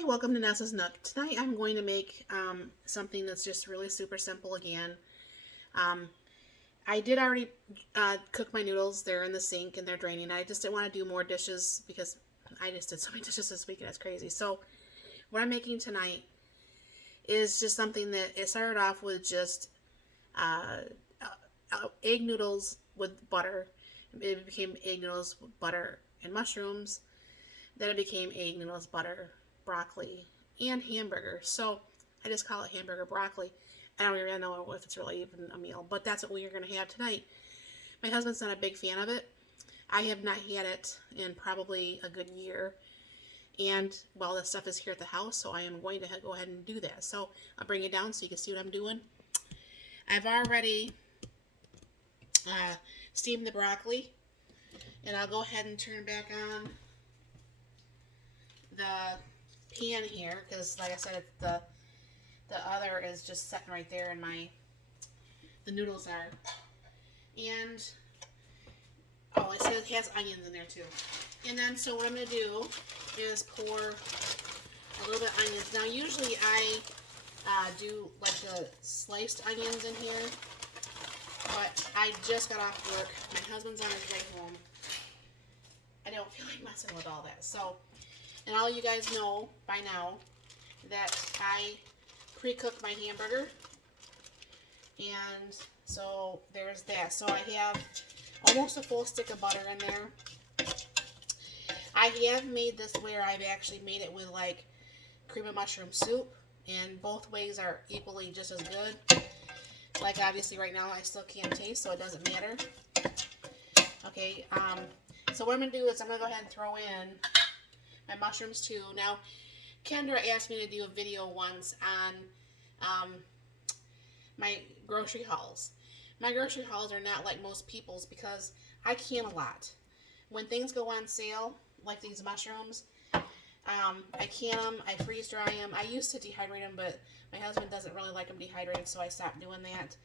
Hi, welcome to Nessa's Nook. Tonight I'm going to make something that's just really super simple again. Um, I did already cook my noodles. They're in the sink and they're draining. I just didn't want to do more dishes because I just did so many dishes this week and it's crazy. So what I'm making tonight is just something that it started off with just uh, egg noodles with butter. It became egg noodles with butter and mushrooms. Then it became egg noodles, butter, broccoli, and hamburger. So I just call it hamburger broccoli. I don't really know if it's really even a meal, but that's what we are going to have tonight. My husband's not a big fan of it. I have not had it in probably a good year. And well, this stuff is here at the house, so I am going to go ahead and do that. So I'll bring it down so you can see what I'm doing. I've already steamed the broccoli, and I'll go ahead and turn back on the pan here because, like I said, the other is just sitting right there, and the noodles are. And oh, it says it has onions in there too. And then so what I'm gonna do is pour a little bit of onions. Now usually I do like the sliced onions in here, but I just got off work. My husband's on his way home. I don't feel like messing with all that. So, and all you guys know by now that I pre-cooked my hamburger. And so there's that. So I have almost a full stick of butter in there. I have made this where I've actually made it with like cream of mushroom soup, and both ways are equally just as good. Like obviously right now I still can't taste, so it doesn't matter. Okay, so what I'm going to do is I'm going to go ahead and throw in my mushrooms too. Now, Kendra asked me to do a video once on my grocery hauls. My grocery hauls are not like most people's because I can a lot. When things go on sale, like these mushrooms, I can them, I freeze dry them. I used to dehydrate them, but my husband doesn't really like them dehydrated, so I stopped doing that.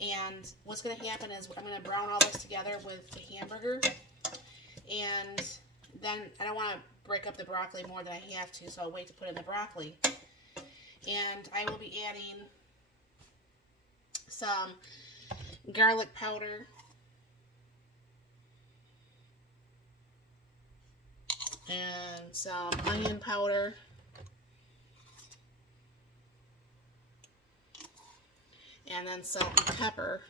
And what's going to happen is I'm going to brown all this together with the hamburger. And then I don't want to break up the broccoli more than I have to, so I'll wait to put in the broccoli. And I will be adding some garlic powder, and some onion powder, and then salt and pepper.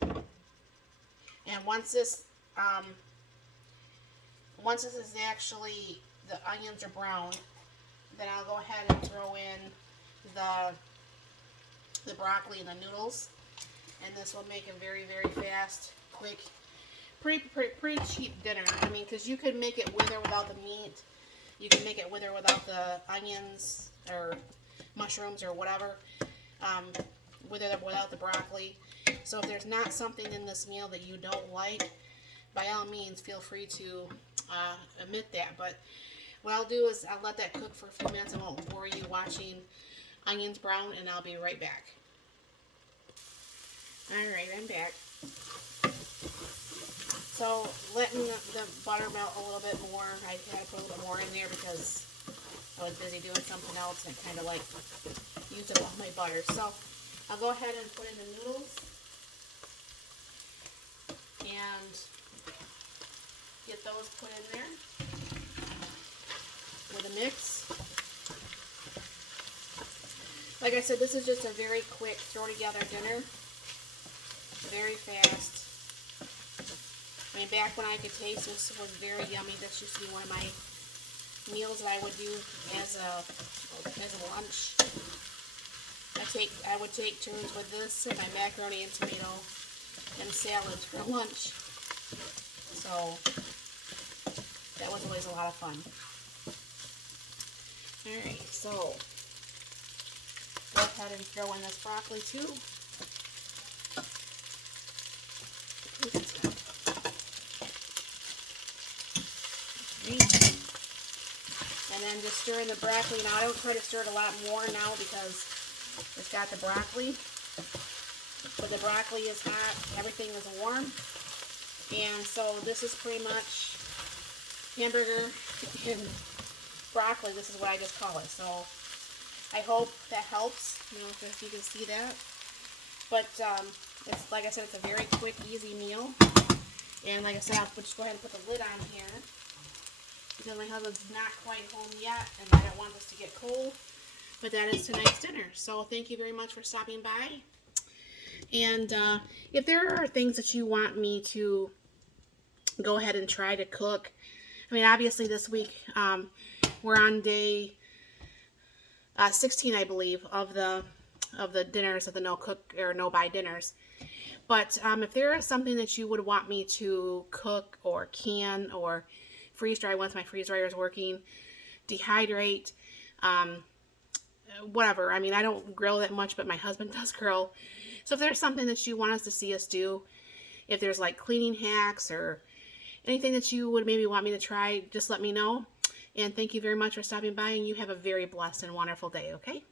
And once this is actually, the onions are brown, then I'll go ahead and throw in the broccoli and the noodles. And this will make a very, very fast, quick, pretty cheap dinner. I mean, because you could make it with or without the meat. You can make it with or without the onions or mushrooms or whatever. With or without the broccoli. So if there's not something in this meal that you don't like, by all means, feel free to omit that. But what I'll do is I'll let that cook for a few minutes. I won't bore you watching onions brown, and I'll be right back. Alright, I'm back. So letting the butter melt a little bit more. I had to put a little bit more in there because I was busy doing something else and kind of like used up all my butter. So I'll go ahead and put in the noodles and get those put in there with a mix. Like I said, this is just a very quick throw together dinner. Very fast. I mean, back when I could taste, this was very yummy. This used to be one of my meals that I would do as a lunch. I would take turns with this and my macaroni and tomato and salads for lunch. So that was always a lot of fun. Alright, so go ahead and throw in this broccoli too. And then just stir in the broccoli. Now I don't try to stir it a lot more now because it's got the broccoli. But the broccoli is hot, everything is warm. And so this is pretty much hamburger and broccoli. This is what I just call it. So I hope that helps. You know, if you can see that. But it's, like I said, it's a very quick, easy meal. And like I said, I'll just go ahead and put the lid on here because my husband's not quite home yet, and I don't want this to get cold. But that is tonight's dinner. So thank you very much for stopping by. And if there are things that you want me to go ahead and try to cook, I mean, obviously this week we're on day 16, I believe, of the dinners, of the no cook or no buy dinners. But if there is something that you would want me to cook or can or freeze dry once my freeze dryer is working, dehydrate, whatever. I mean, I don't grill that much, but my husband does grill. So if there's something that you want us to see us do, if there's like cleaning hacks or anything that you would maybe want me to try, just let me know. And thank you very much for stopping by, and you have a very blessed and wonderful day, okay?